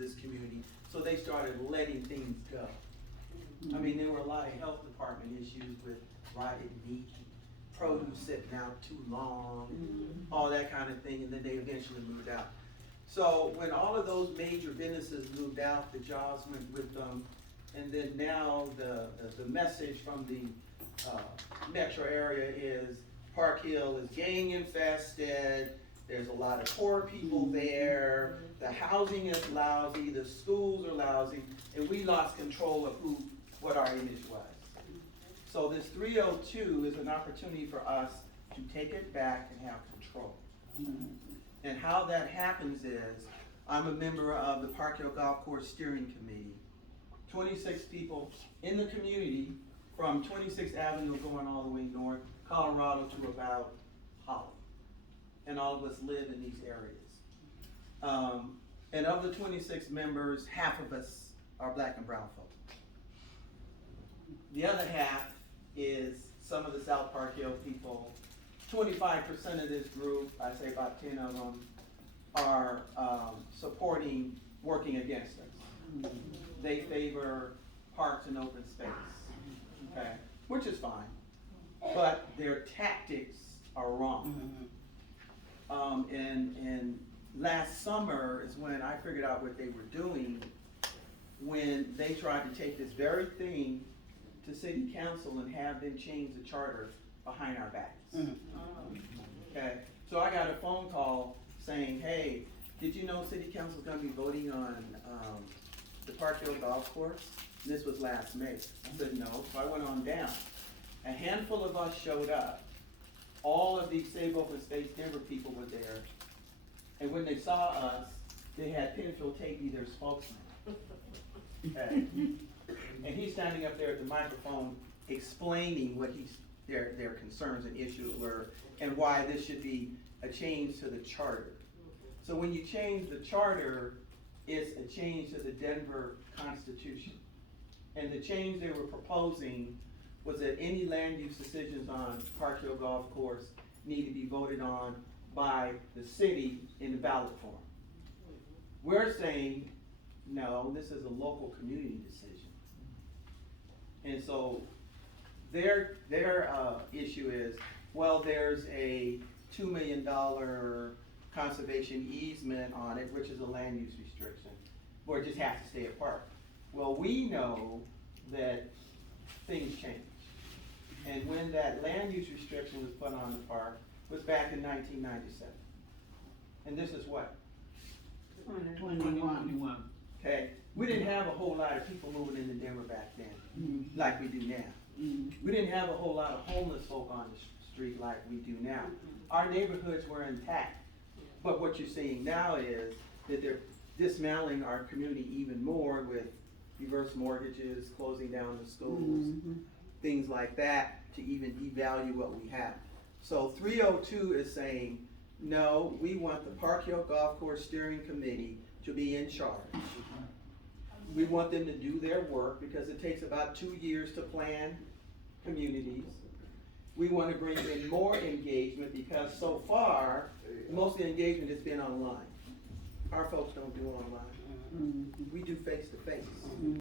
this community, so they started letting things go. I mean, there were a lot of health department issues with rotted meat, produce sitting out too long, all that kind of thing, and then they eventually moved out. So when all of those major businesses moved out, the jobs went with them, and then now the message from the metro area is Park Hill is gang infested, there's a lot of poor people there, the housing is lousy, the schools are lousy, and we lost control of what our image was. So this 302 is an opportunity for us to take it back and have control. And how that happens is, I'm a member of the Park Hill Golf Course Steering Committee. 26 people in the community from 26th Avenue going all the way north, Colorado to about Holland. And all of us live in these areas. And of the 26 members, half of us are black and brown folk. The other half is some of the South Park Hill people. 25% of this group, I say about 10 of them, are supporting working against us. They favor parks and open space, okay, which is fine, but their tactics are wrong. And last summer is when I figured out what they were doing, when they tried to take this very thing to city council and have them change the charter behind our backs. Okay, so I got a phone call saying, hey, did you know city council's gonna be voting on the Park Hill Golf Course? This was last May. I said no, so I went on down. A handful of us showed up. All of these Save Open Space Denver people were there. And when they saw us, they had Pinfield Tate be their spokesman. Okay. And he's standing up there at the microphone explaining what their concerns and issues were and why this should be a change to the charter. So when you change the charter, it's a change to the Denver Constitution. And the change they were proposing was that any land use decisions on Park Hill Golf Course need to be voted on by the city in the ballot form. We're saying, no, this is a local community decision. And so their issue is, well, there's a $2 million conservation easement on it, which is a land use restriction, or it just has to stay a park. Well, we know that things change. And when that land use restriction was put on the park was back in 1997. And this is what? 21. Okay, we didn't have a whole lot of people moving into Denver back then, like we do now. We didn't have a whole lot of homeless folk on the street like we do now. Our neighborhoods were intact. But what you're seeing now is that they're dismantling our community even more with reverse mortgages, closing down the schools, things like that, to even devalue what we have. So 302 is saying, no, we want the Park Hill Golf Course Steering Committee to be in charge. We want them to do their work because it takes about 2 years to plan communities. We want to bring in more engagement because so far, most of the engagement has been online. Our folks don't do online. We do face to face.